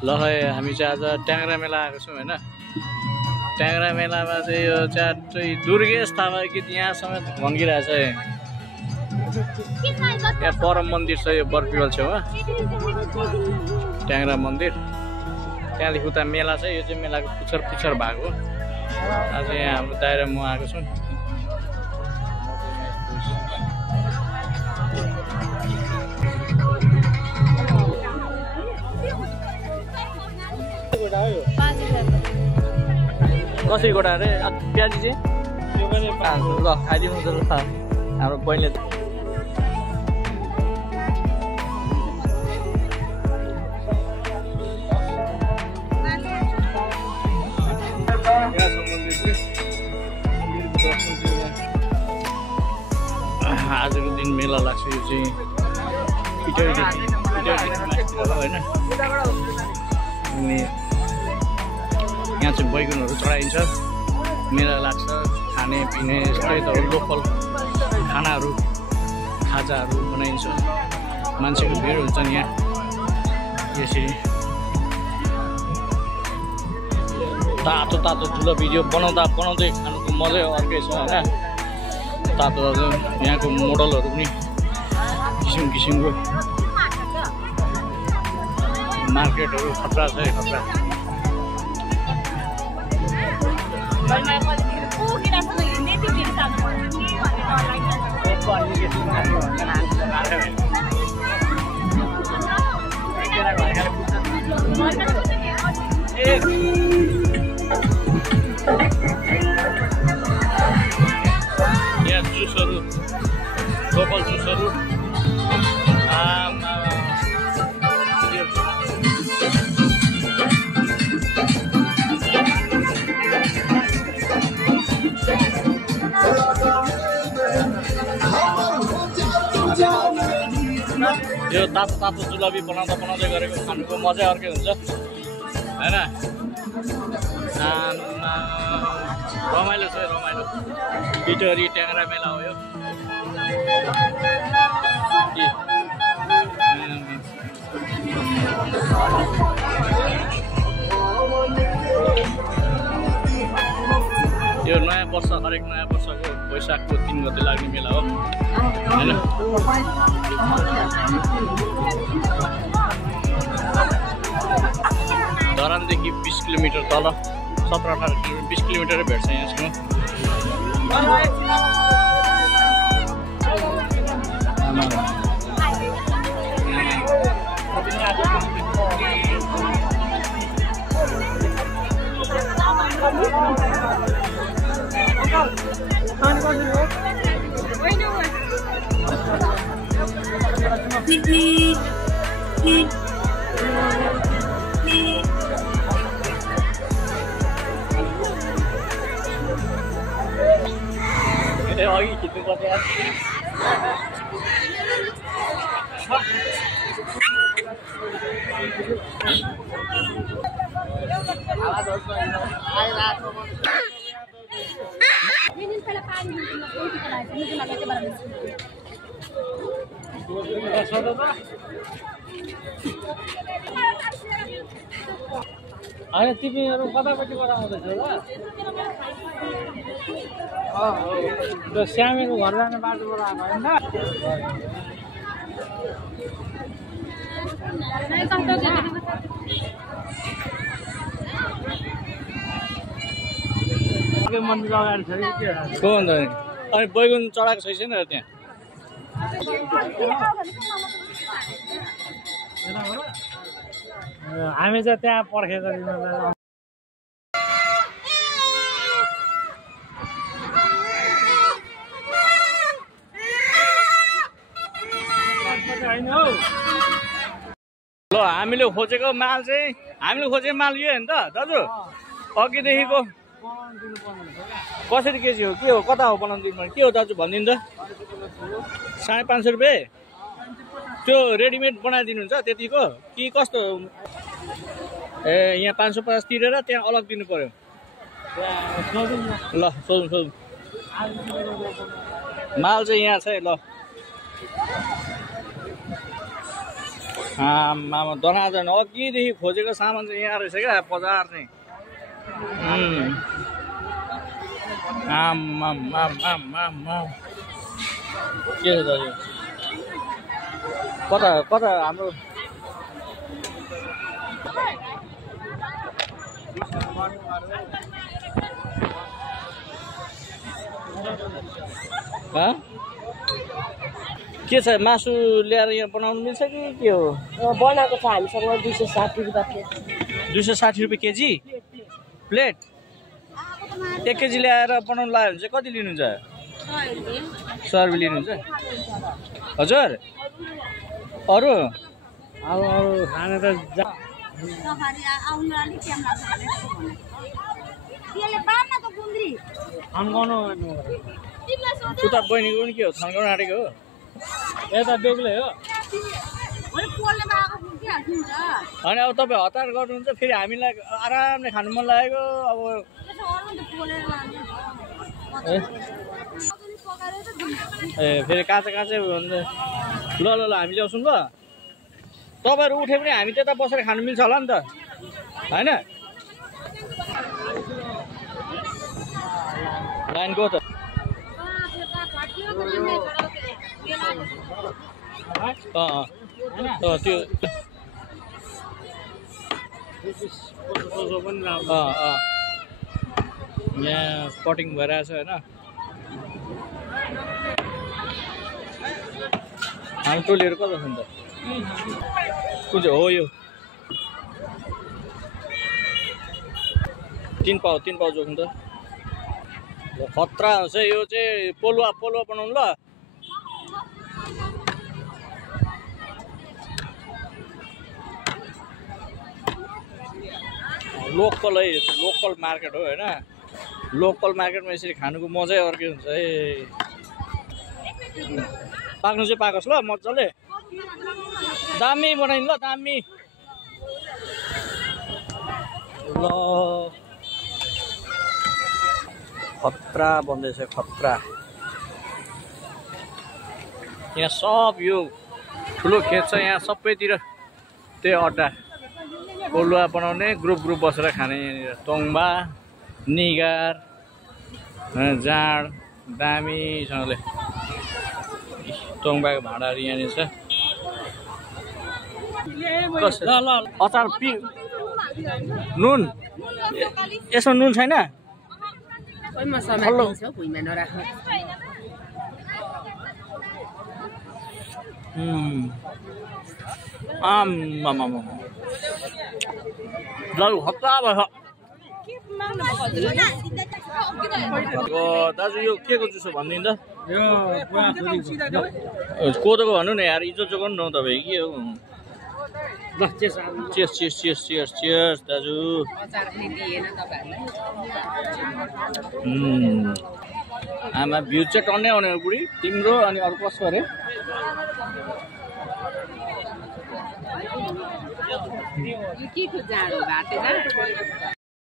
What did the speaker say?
ल हामी चाहिँ आज ट्याङ्ग्रा मेला आएको छौँ होइन। ट्याङ्ग्रा मेलामा चाहिँ यो चाहिँ दुर्गेश थापा गीत यहाँ समेत भङ्गिरहेछ। यहाँ परम मन्दिर छ यो बरपिवल छेउमा ट्याङ्ग्रा मन्दिर। त्यहाँदेखि उता मेला छ। यो चाहिँ मेलाको पुच्छर भएको। आज यहाँ हाम्रो दाइरा म आएको छु। कसरी गोटा अरे प्याजी चाहिँ त्यो पनि 500 ल खाइदिनु त ल हाम्रो बहिनीले। आजको दिन मेला लाग्छ। यो चाहिँ होइन। अनि यहाँ चाहिँ बैगुनहरू चढाइन्छ। मेला लाग्छ। खाने पिने यस्तै त लोकल खानाहरू खाजाहरू बनाइन्छ। मान्छेको भिड हुन्छ नि यहाँ। यसरी तातो तातो ठुलो भिडियो बनाउँदै खानुको मजै अर्कै छ होइन। तातो यहाँको मोडलहरू पनि किसिमको मार्केटहरू खतरा छ खतरा। यहाँ जुसहरू लोकल जुसहरू यो तातो जुलाबी बनाउँदै गरेको खानुको मजै अर्कै हुन्छ होइन। रमाइलो छ रमाइलो। पिटोरी ट्याङ्ग्रा मेला हो यो। यो नयाँ वर्ष हरेक नयाँ वर्षको वैशाखको 3 गते लाग्ने मेला हो होइन। धरानदेखि 20 किलोमिटर तल 17-18 किलोमिटर 20 किलोमिटरै भेट्छ यहाँसम्म। अघि खिच्नुपर्छ यार। होइन तिमीहरू कतापट्टिबाट आउँदैछौ ल? त्यो श्यामीको घर जाने बाटोबाट आएको होइन। मन्दिर अगाडि छ कि को भन्दा अनि बैगुन चढाएको छैन र त्यहाँ? हामी चाहिँ त्यहाँ पर्खेको ल। हामीले खोजेको माल चाहिँ यो होइन त दाजु? अघिदेखिको कसरी केजी हो के हो कता हो बनाउनु दिनु के हो दाजु भनिदिनु त। 550 रुपियाँ त्यो रेडिमेड बनाइदिनुहुन्छ त्यतिको कि कस्तो? ए यहाँ 550 तिरेर त्यहाँ अलग दिनु पर्यो। ल सोधौँ माल चाहिँ यहाँ छ है। ल आमामा दनाजन अघिदेखि खोजेको सामान चाहिँ यहाँ रहेछ क्या बजार चाहिँ के छ दाजु कता कता हाम्रो के छ मासु ल्याएर यहाँ बनाउनु मिल्छ कि के हो बनाएको छ हामीसँग 260 रुपियाँ प्लेट 260 रुपियाँ केजी प्लेट 1 केजी ल्याएर बनाउनु लाग्यो भने चाहिँ कति लिनुहुन्छ 100 रुपियाँ लिनुहुन्छ हजुर अरू अब खाना त उता बहिनीको पनि के हो थन्काउनु आँटेको हो यता बेग्लै हो होइन अब तपाईँ हतार गर्नुहुन्छ फेरि हामीलाई आरामले खानु मन लागेको अब ए फेरि काँचै काँचै भन्दा ल ल ल हामी ल्याउँछौँ ल तपाईँहरू उठे पनि हामी त्यता बसेर खानु मिल्छ होला नि त होइन लाइन गयो त त्यो यहाँ कटिङ भइरहेछ होइन हामी टोलीहरू कता छ नि त कुन चाहिँ हो यो 3 पाउ जोख्नु त खतरा हुन्छ यो चाहिँ पोलुवा बनाउनु ल लोकल मार्केट हो होइन लोकल मार्केटमा यसरी खानुको मजै अर्कै हुन्छ है पाक्नु चाहिँ पाकोस् ल मजाले दामी बनाइन् ल दामी ल खतरा बन्दैछ खतरा यहाँ सब यो ठुलो खेत छ यहाँ सबैतिर त्यही अड्डा पोलुवा बनाउने ग्रुप बसेर खाने यहाँनिर तोङ्बा निगार जाँड दामीसँगले तोङ्बाको भाँडाहरू यहाँनिर छ अचार नुन यसमा नुन छैन दाजु यो के को जुस हो भनिदिनु त कोदोको भन्नु न यार इज्जत जोगाउनु न तपाईँ के हो चेस दाजु आमा भ्यू चाहिँ टन्नै आउने बुढी तिम्रो अनि अरू कसको अरे के को जाडो भात